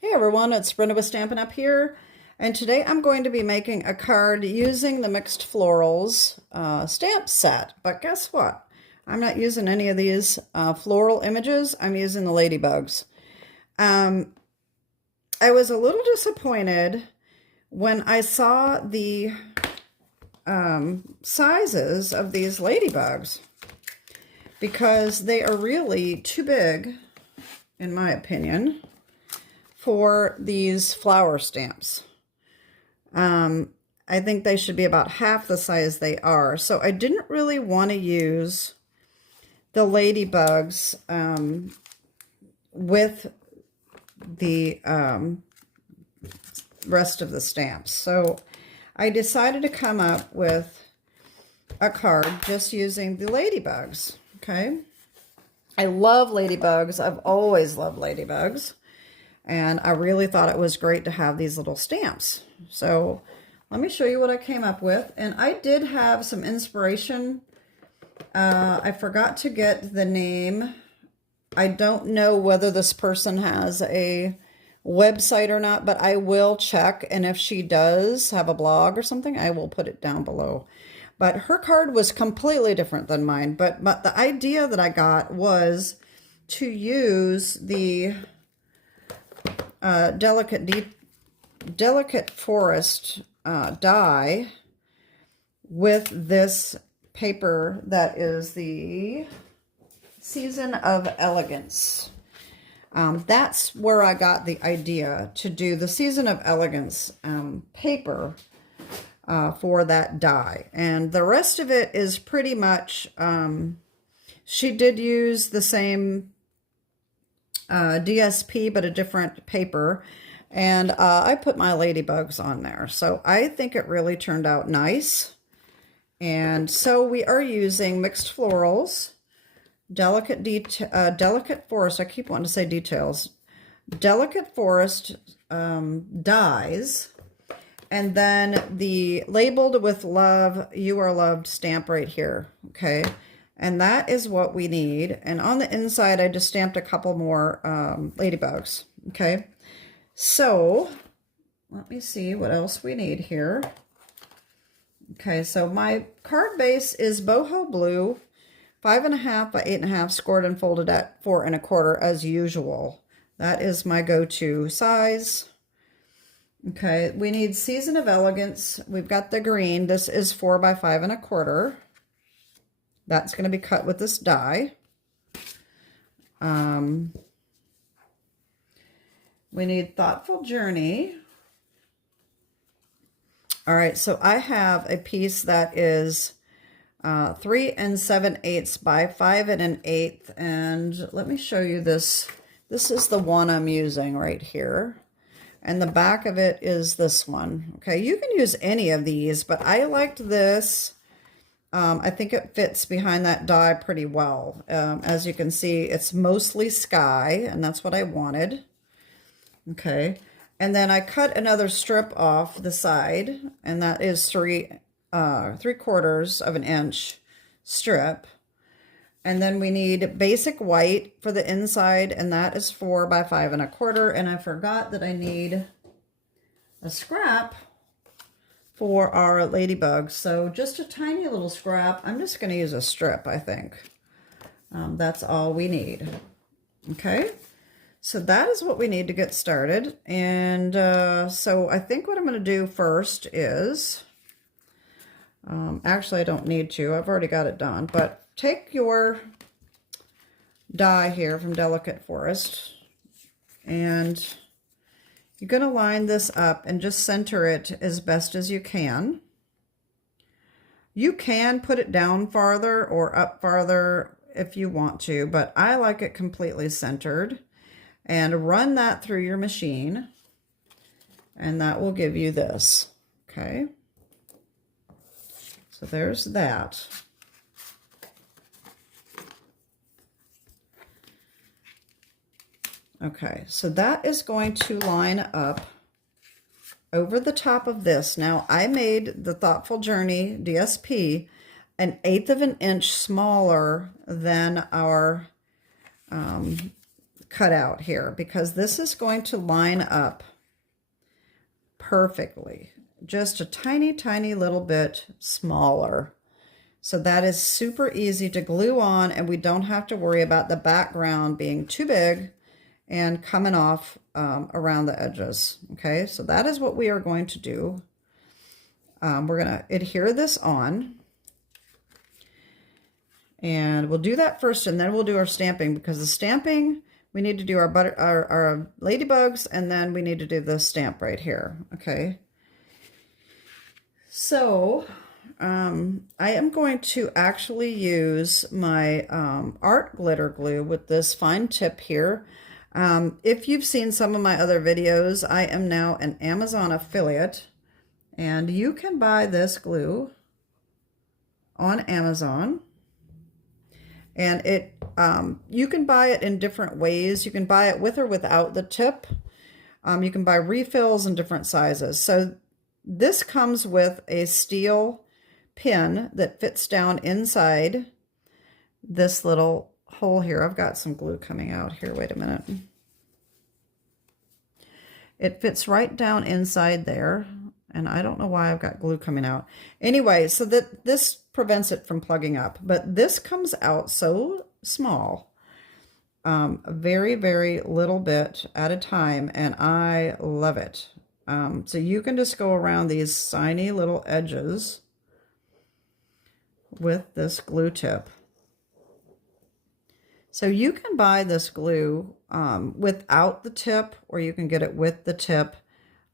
Hey everyone, it's Brenda with Stampin Up here, and today I'm going to be making a card using the Mixed Florals stamp set. But guess what? I'm not using any of these floral images. I'm using the Ladybugs. I was a little disappointed when I saw the sizes of these Ladybugs because they are really too big, in my opinion, for these flower stamps. I think they should be about half the size they are. So I didn't really want to use the Ladybugs with the rest of the stamps. So I decided to come up with a card just using the Ladybugs. Okay. I love Ladybugs. I've always loved Ladybugs. And I really thought it was great to have these little stamps. So let me show you what I came up with. And I did have some inspiration. I forgot to get the name. I don't know whether this person has a website or not, but I will check. And if she does have a blog or something, I will put it down below. But her card was completely different than mine. But the idea that I got was to use the delicate forest die with this paper that is the Season of Elegance. That's where I got the idea to do the Season of Elegance paper for that die. And the rest of it is pretty much, she did use the same DSP, but a different paper. And I put my Ladybugs on there. So I think it really turned out nice. And so we are using Mixed Florals, Delicate Forest, I keep wanting to say details, Delicate Forest dies, and then the Labeled with Love, You Are Loved stamp right here, okay? And that is what we need. And on the inside, I just stamped a couple more Ladybugs, okay? So let me see what else we need here. Okay, so my card base is BOHO blue, 5.5 by 8.5, scored and folded at 4 1/4 as usual. That is my go-to size. Okay, we need Season of Elegance. We've got the green. This is 4 by 5 1/4. That's going to be cut with this die. We need Thoughtful Journey. All right, so I have a piece that is 3 7/8 by 5 1/8. And let me show you this. This is the one I'm using right here. And the back of it is this one. Okay, you can use any of these, but I liked this. I think it fits behind that die pretty well. As you can see, it's mostly sky, and that's what I wanted. Okay, and then I cut another strip off the side, and that is 3/4 of an inch strip. And then we need basic white for the inside, and that is 4 by 5 1/4. And I forgot that I need a scrap for our Ladybug. So just a tiny little scrap. I'm just going to use a strip, I think. That's all we need. Okay, so that is what we need to get started. And so I think what I'm going to do first is, actually I don't need to. I've already got it done. But take your die here from Delicate Forest, and you're going to line this up and just center it as best as you can. You can put it down farther or up farther if you want to, but I like it completely centered. And run that through your machine, and that will give you this. Okay, so there's that. Okay, so that is going to line up over the top of this. Now, I made the Thoughtful Journey DSP 1/8 of an inch smaller than our cut out here because this is going to line up perfectly. Just a tiny, tiny little bit smaller. So that is super easy to glue on, and we don't have to worry about the background being too big and coming off around the edges. Okay, so that is what we are going to do. We're going to adhere this on. And we'll do that first, and then we'll do our stamping, because the stamping, we need to do our ladybugs, and then we need to do the stamp right here. Okay. So I am going to actually use my art glitter glue with this fine tip here. If you've seen some of my other videos, I am now an Amazon affiliate, and you can buy this glue on Amazon. And you can buy it in different ways. You can buy it with or without the tip. You can buy refills in different sizes. So this comes with a steel pin that fits down inside this little hole here. I've got some glue coming out here. Wait a minute. It fits right down inside there. And I don't know why I've got glue coming out. Anyway, so that this prevents it from plugging up. But this comes out so small, a very, very little bit at a time, and I love it. So you can just go around these tiny little edges with this glue tip. So you can buy this glue without the tip, or you can get it with the tip.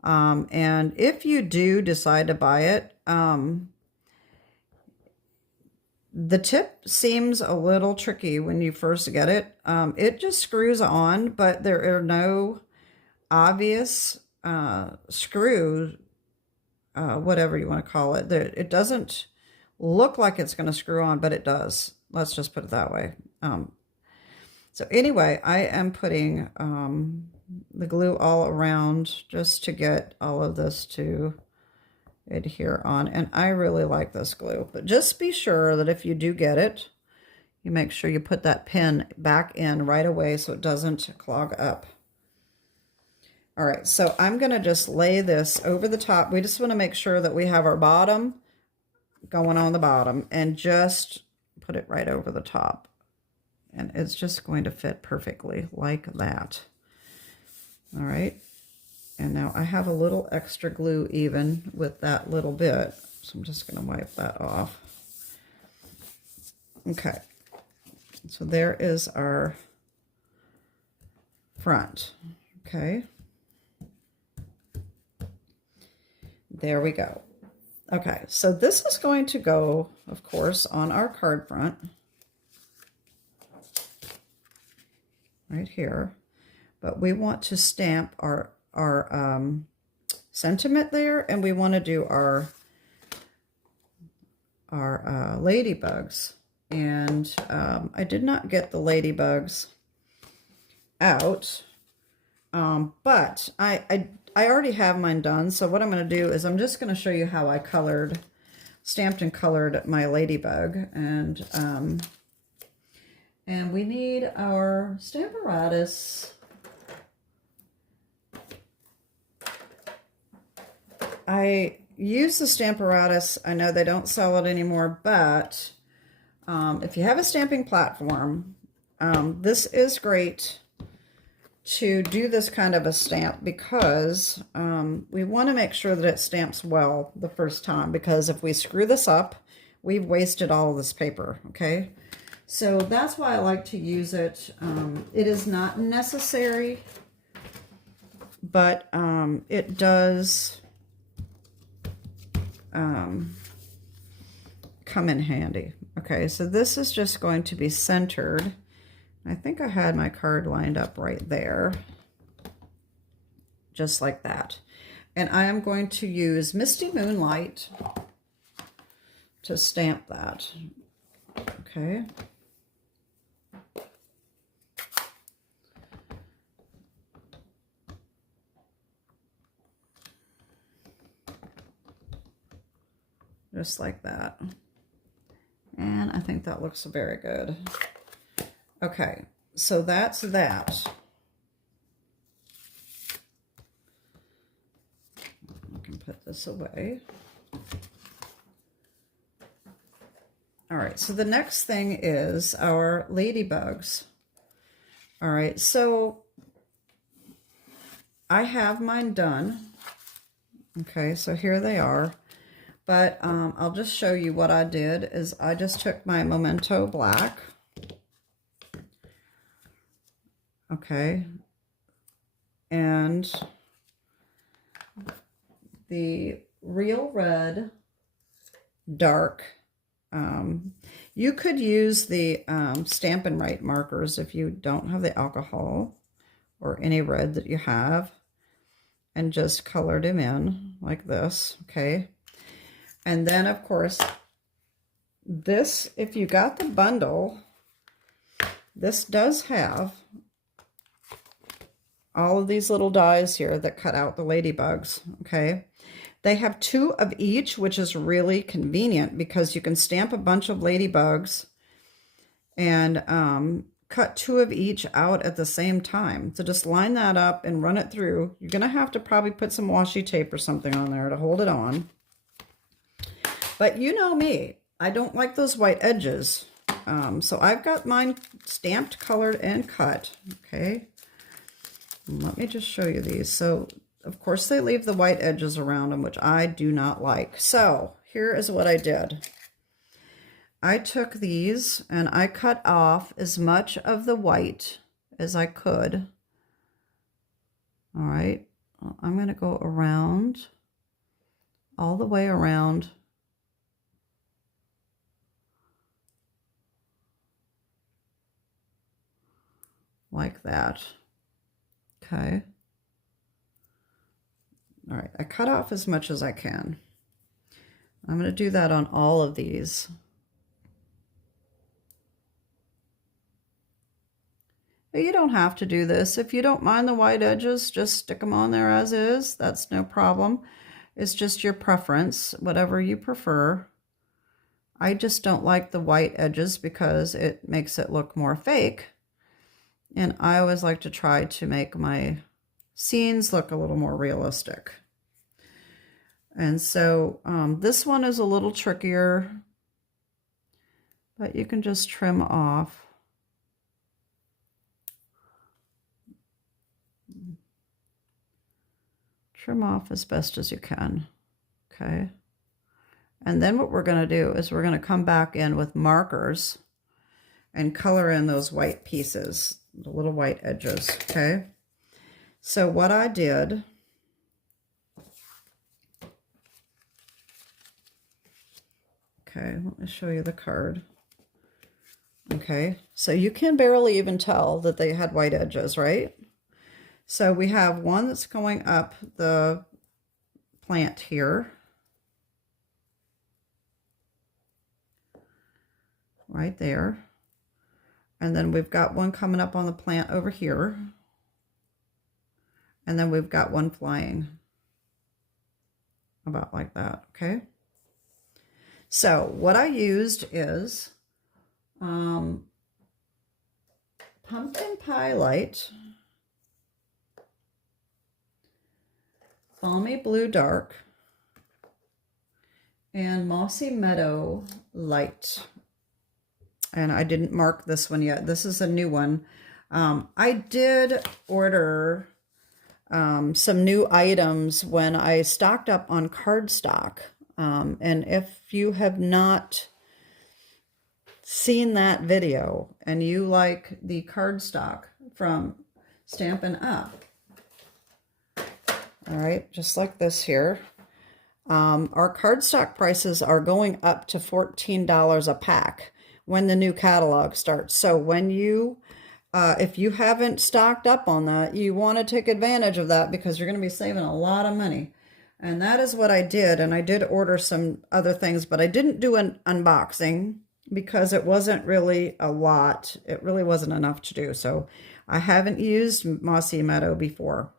And if you do decide to buy it, the tip seems a little tricky when you first get it. It just screws on, but there are no obvious screw, whatever you want to call it. It doesn't look like it's going to screw on, but it does. Let's just put it that way. So anyway, I am putting the glue all around just to get all of this to adhere on, and I really like this glue. But just be sure that if you do get it, you make sure you put that pin back in right away so it doesn't clog up. All right, so I'm going to just lay this over the top. We just want to make sure that we have our bottom going on the bottom, and just put it right over the top, and it's just going to fit perfectly like that. All right, and now I have a little extra glue even with that little bit, so I'm just going to wipe that off. Okay, so there is our front. Okay, there we go. Okay, so this is going to go, of course, on our card front right here. But we want to stamp our sentiment there, and we want to do our ladybugs. And I did not get the ladybugs out, but I already have mine done. So what I'm going to do is I'm just going to show you how I stamped and colored my ladybug, and we need our Stamparatus. I use the Stamparatus. I know they don't sell it anymore, but if you have a stamping platform, this is great to do this kind of a stamp, because we want to make sure that it stamps well the first time, because if we screw this up, we've wasted all of this paper, okay? So that's why I like to use it. It is not necessary, but it does come in handy. Okay, so this is just going to be centered. I think I had my card lined up right there, just like that. And I am going to use Misty Moonlight to stamp that. Okay. Just like that. And I think that looks very good. Okay, so that's that. put this away. All right, so the next thing is our ladybugs. All right, so I have mine done. Okay, so here they are. But I'll just show you what I did is I just took my Memento Black. Okay. And the Real Red Dark. You could use the Stampin' Right markers if you don't have the alcohol or any red that you have, and just color them in like this, okay? And then, of course, this, if you got the bundle, this does have all of these little dies here that cut out the ladybugs, okay? They have 2 of each, which is really convenient because you can stamp a bunch of ladybugs and cut 2 of each out at the same time. So just line that up and run it through. You're going to have to probably put some washi tape or something on there to hold it on. But you know me, I don't like those white edges. So I've got mine stamped, colored, and cut, okay? Let me just show you these. So, of course, they leave the white edges around them, which I do not like. So, here is what I did. I took these and I cut off as much of the white as I could. All right. Well, I'm going to go around, all the way around. Like that. Okay. All right, I cut off as much as I can. I'm going to do that on all of these. But you don't have to do this. If you don't mind the white edges, just stick them on there as is. That's no problem. It's just your preference, whatever you prefer. I just don't like the white edges because it makes it look more fake. And I always like to try to make my scenes look a little more realistic. And so this one is a little trickier, but you can just trim off. Trim off as best as you can, okay? And then what we're gonna do is we're gonna come back in with markers and color in those white pieces, the little white edges, okay? So what I did, okay, let me show you the card. Okay, so you can barely even tell that they had white edges, right? So we have one that's going up the plant here, right there. And then we've got one coming up on the plant over here. And then we've got one flying about like that, okay? So what I used is Pumpkin Pie Light, Balmy Blue Dark, and Mossy Meadow Light. And I didn't mark this one yet. This is a new one. I did order some new items when I stocked up on cardstock. And if you have not seen that video and you like the cardstock from Stampin' Up, all right, just like this here, our cardstock prices are going up to $14 a pack when the new catalog starts. So when you, if you haven't stocked up on that, you want to take advantage of that because you're going to be saving a lot of money. And that is what I did. And I did order some other things, but I didn't do an unboxing because it wasn't really a lot. It really wasn't enough to do. So I haven't used Mossy Meadow before.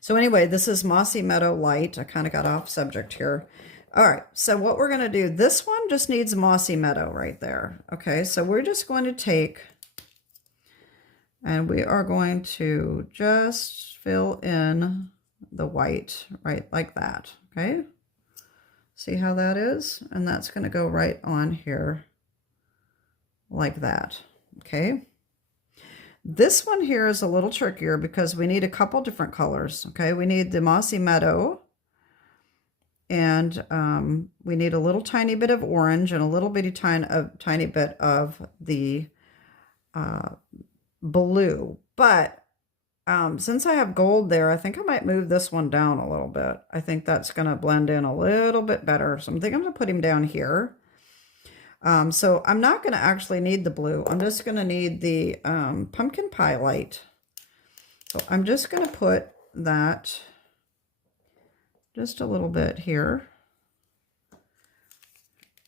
So anyway, this is Mossy Meadow Light. I kind of got off subject here. All right, so what we're going to do, this one just needs Mossy Meadow right there. Okay, so we're just going to take, and we are going to just fill in the white right like that. Okay. See how that is? And that's going to go right on here like that. Okay. This one here is a little trickier because we need a couple different colors. Okay. We need the Mossy Meadow, and we need a little tiny bit of orange and a little bitty tiny bit of the blue. But since I have gold there, I think I might move this one down a little bit. I think that's going to blend in a little bit better. So I think I'm going to put him down here. So I'm not going to actually need the blue. I'm just going to need the pumpkin pie light. So I'm just going to put that just a little bit here.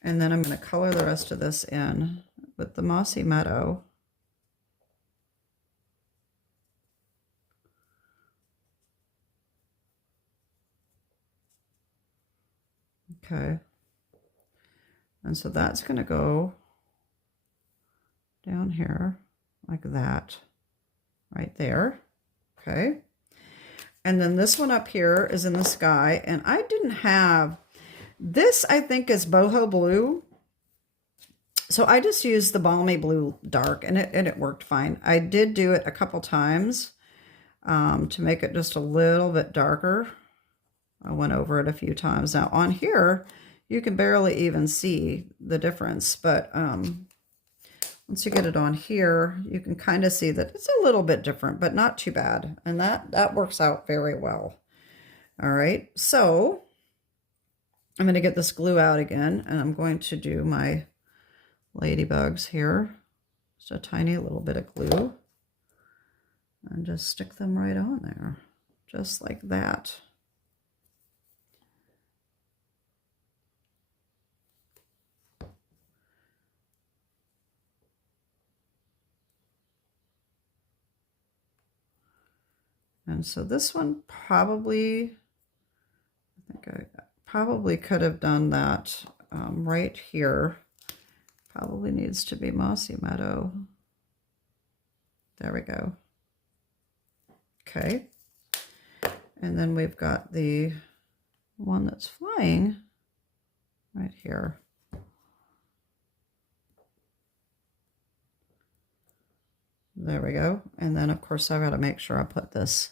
And then I'm going to color the rest of this in with the Mossy Meadow. Okay. And so that's going to go down here like that, right there. Okay. And then this one up here is in the sky. And I didn't have, this I think is boho blue. So I just used the balmy blue dark, and it worked fine. I did do it a couple times to make it just a little bit darker. I went over it a few times. Now on here, you can barely even see the difference, but once you get it on here, you can kind of see that it's a little bit different, but not too bad. And that works out very well. All right, so I'm going to get this glue out again, and I'm going to do my ladybugs here. Just a tiny little bit of glue, and just stick them right on there, just like that. And so this one probably, I think I probably could have done that right here. Probably needs to be Mossy Meadow. There we go. Okay. And then we've got the one that's flying right here. There we go. And then, of course, I've got to make sure I put this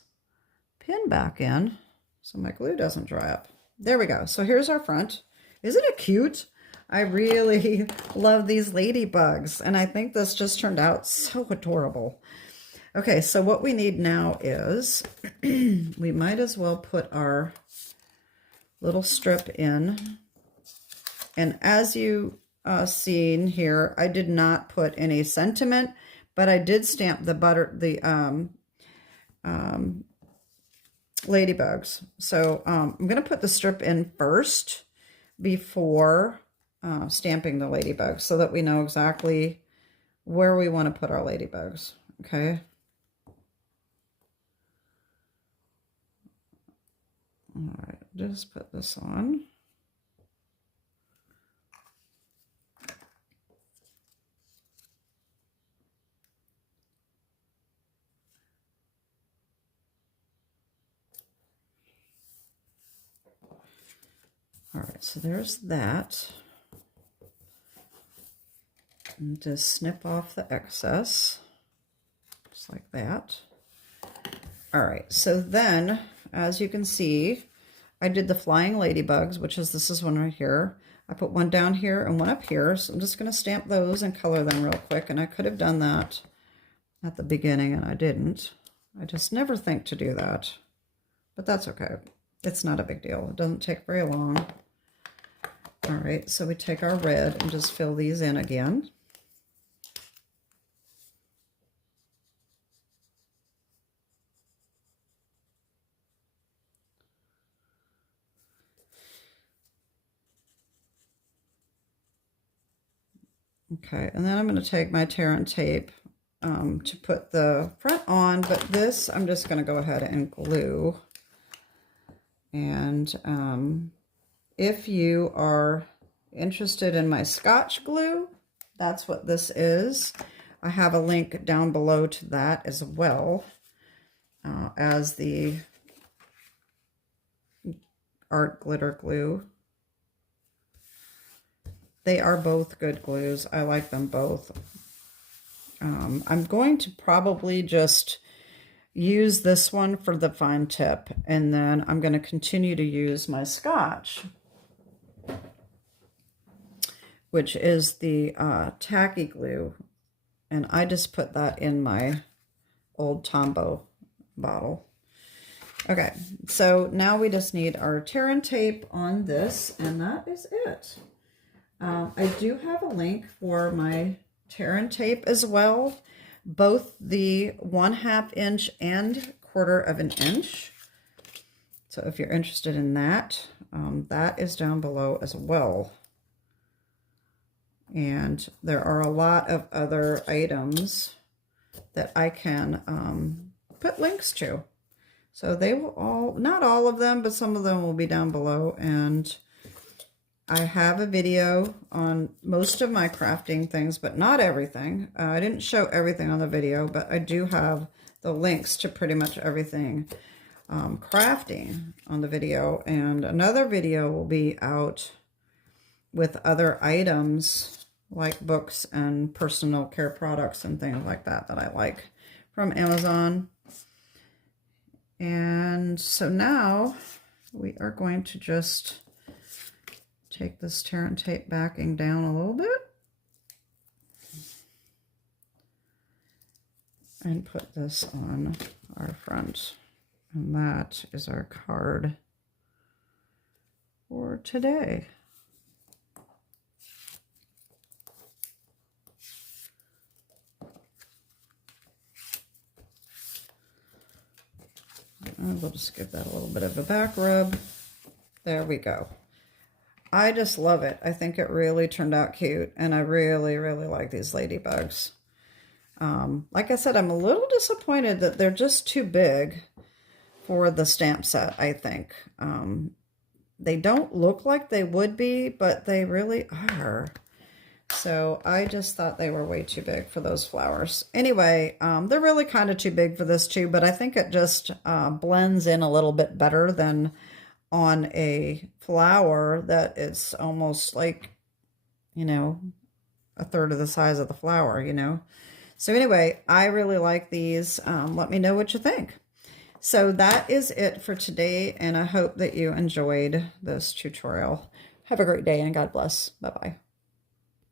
pin back in so my glue doesn't dry up. There we go. So here's our front. Isn't it cute? I really love these ladybugs, and I think this just turned out so adorable. Okay, so what we need now is we might as well put our little strip in. And as you seen here, I did not put any sentiment, but I did stamp the ladybugs. So I'm going to put the strip in first before stamping the ladybugs, so that we know exactly where we want to put our ladybugs. Okay. All right, just put this on. All right, so there's that. And just snip off the excess, just like that. All right, so then, as you can see, I did the flying ladybugs, which is, this is one right here. I put one down here and one up here, so I'm just going to stamp those and color them real quick. And I could have done that at the beginning, and I didn't. I just never think to do that, but that's okay. It's not a big deal. It doesn't take very long. All right, so we take our red and just fill these in again. Okay, and then I'm going to take my tear and tape to put the front on, but this I'm just going to go ahead and glue. And if you are interested in my Scotch glue, that's what this is. I have a link down below to that as well as the art glitter glue. They are both good glues. I like them both. I'm going to probably just use this one for the fine tip, and then I'm going to continue to use my Scotch, which is the tacky glue, and I just put that in my old Tombow bottle. Okay, so now we just need our tear and tape on this, and that is it. I do have a link for my tear and tape as well, both the 1/2 inch and 1/4 of an inch. So if you're interested in that, that is down below as well. And there are a lot of other items that I can put links to. So they will all, not all of them, but some of them will be down below. And I have a video on most of my crafting things, but not everything. I didn't show everything on the video, but I do have the links to pretty much everything crafting on the video. And another video will be out with other items like books and personal care products and things like that that I like from Amazon. And so now we are going to just take this tear and tape backing down a little bit and put this on our front. And that is our card for today. We'll just give that a little bit of a back rub. There we go. I just love it. I think it really turned out cute, and I really, really like these ladybugs. Like I said, I'm a little disappointed that they're just too big for the stamp set, I think. They don't look like they would be, but they really are. So I just thought they were way too big for those flowers. Anyway, they're really kind of too big for this too, but I think it just blends in a little bit better than on a flower that is almost like, you know, 1/3 of the size of the flower, you know. So anyway, I really like these. Let me know what you think. So that is it for today, and I hope that you enjoyed this tutorial. Have a great day, and God bless. Bye-bye.